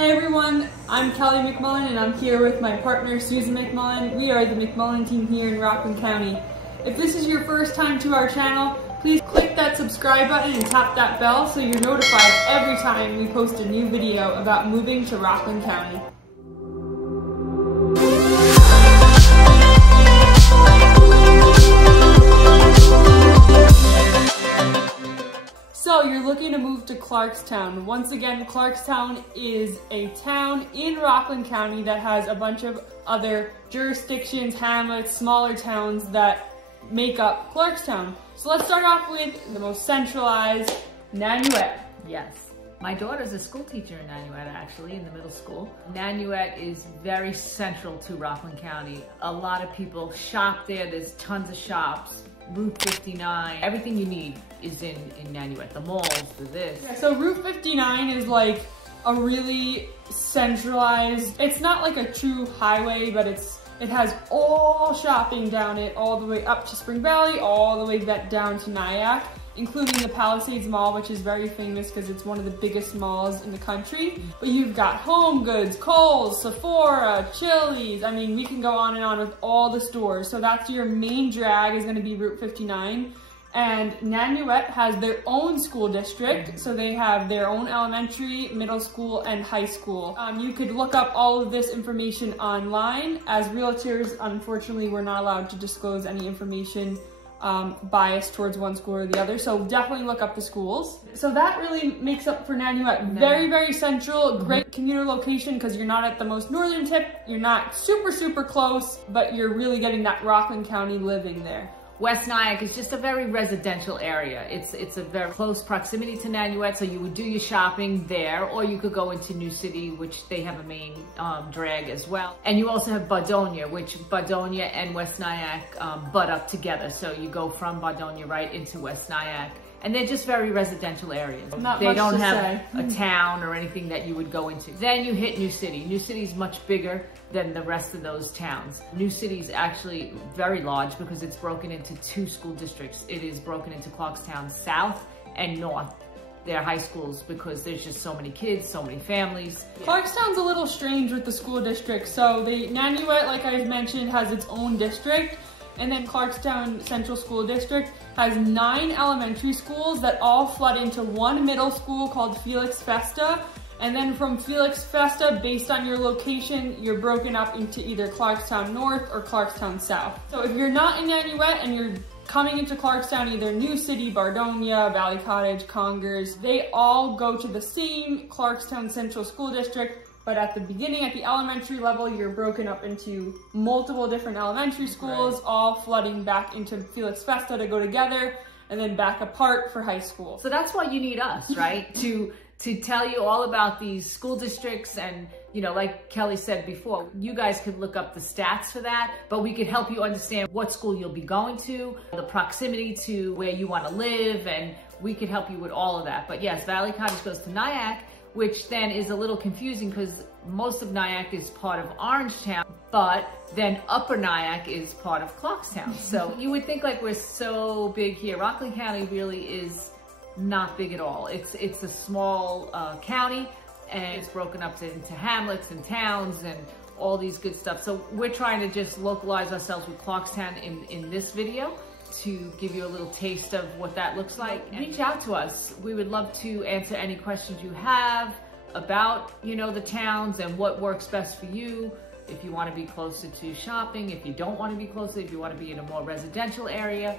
Hey everyone, I'm Kelly McMullen and I'm here with my partner Susan McMullen. We are the McMullen team here in Rockland County. If this is your first time to our channel, please click that subscribe button and tap that bell so you're notified every time we post a new video about moving to Rockland County. So you're looking to move to Clarkstown. Once again, Clarkstown is a town in Rockland County that has a bunch of other jurisdictions, hamlets, smaller towns that make up Clarkstown. So let's start off with the most centralized, Nanuet. Yes. My daughter's a school teacher in Nanuet, actually, in the middle school. Nanuet is very central to Rockland County. A lot of people shop there. There's tons of shops. Route 59, everything you need is in Nanuet. The malls, this. Yeah, so Route 59 is like a really centralized, it's not like a true highway, but it has all shopping down it, all the way up to Spring Valley, all the way down to Nyack, including the Palisades Mall, which is very famous because it's one of the biggest malls in the country. But you've got Home Goods, Kohl's, Sephora, Chili's. I mean, we can go on and on with all the stores. So that's your main drag is going to be Route 59. And Nanuet has their own school district. So they have their own elementary, middle school, and high school. You could look up all of this information online. As realtors, unfortunately, we're not allowed to disclose any information biased towards one school or the other, so definitely look up the schools. So that really makes up for Nanuet. Very, very central, great commuter location because you're not at the most northern tip, you're not super close, but you're really getting that Rockland County living there. West Nyack is just a very residential area. It's a very close proximity to Nanuet, so you would do your shopping there, or you could go into New City, which they have a main drag as well. And you also have Bardonia, which Bardonia and West Nyack butt up together. So you go from Bardonia right into West Nyack. And they're just very residential areas. They don't have a town or anything that you would go into. Then you hit New City. New City is much bigger than the rest of those towns. New City is actually very large because it's broken into two school districts. It is broken into Clarkstown South and North. They're high schools because there's just so many kids, so many families. Clarkstown's a little strange with the school district. So Nanuet, like I mentioned, has its own district. And then Clarkstown Central School District has 9 elementary schools that all flood into one middle school called Felix Festa. And then from Felix Festa, based on your location, you're broken up into either Clarkstown North or Clarkstown South. So if you're not in Nanuet and you're coming into Clarkstown, either New City, Bardonia, Valley Cottage, Congers, they all go to the same Clarkstown Central School District. But at the beginning, at the elementary level, you're broken up into multiple different elementary schools, all flooding back into Felix Festa to go together, and then back apart for high school. So that's why you need us, right? to tell you all about these school districts and, you know, like Kelly said before, you guys could look up the stats for that, but we could help you understand what school you'll be going to, the proximity to where you want to live, and we could help you with all of that. But yes, Valley Cottage goes to Nyack, which then is a little confusing because most of Nyack is part of Orangetown, but then Upper Nyack is part of Clarkstown. So you would think like we're so big here. Rockland County really is not big at all. It's a small county, and it's broken up into hamlets and towns and all these good stuff. So we're trying to just localize ourselves with Clarkstown in this video to give you a little taste of what that looks like. Reach out to us. We would love to answer any questions you have about, you know, the towns and what works best for you. If you want to be closer to shopping, if you don't want to be closer, if you want to be in a more residential area,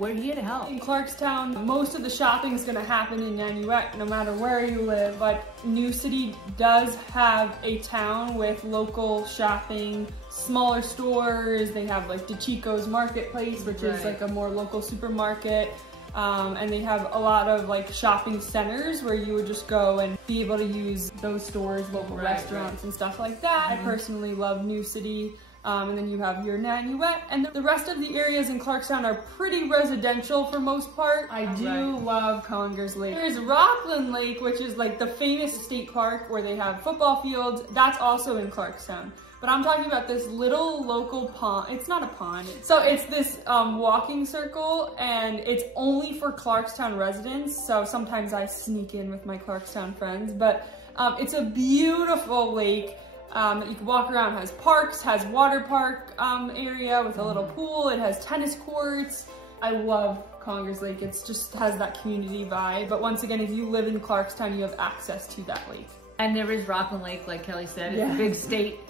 we're here to help. In Clarkstown, most of the shopping is going to happen in Nanuet, no matter where you live, but New City does have a town with local shopping, smaller stores. They have like DeChico's Marketplace, which is like a more local supermarket. And they have a lot of like shopping centers where you would just go and be able to use those stores, local restaurants and stuff like that. I personally love New City. And then you have your Nanuet, and the rest of the areas in Clarkstown are pretty residential for most part. I do love Congers Lake. There's Rockland Lake, which is like the famous state park where they have football fields. That's also in Clarkstown. But I'm talking about this little local pond. It's not a pond. So it's this walking circle, and it's only for Clarkstown residents. So sometimes I sneak in with my Clarkstown friends, but It's a beautiful lake that you can walk around. It has parks, has water park area with a little pool. It has tennis courts. I love Congers Lake. It just has that community vibe. But once again, if you live in Clarkstown, you have access to that lake. And there is Rockland Lake, like Kelly said. It's a big state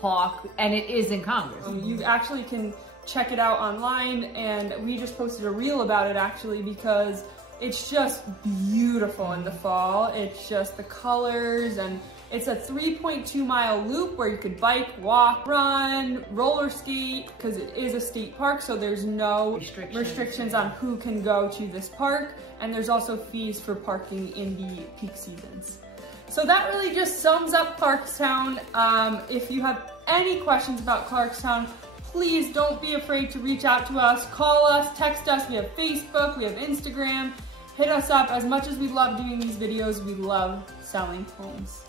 park, and it is in Congers. You actually can check it out online, and we just posted a reel about it actually because it's just beautiful in the fall. It's just the colors, and it's a 3.2-mile loop where you could bike, walk, run, roller skate, because it is a state park, so there's no restrictions on who can go to this park, and there's also fees for parking in the peak seasons. So that really just sums up Clarkstown. If you have any questions about Clarkstown, please don't be afraid to reach out to us, call us, text us. We have Facebook, we have Instagram. Hit us up. As much as we love doing these videos, we love selling homes.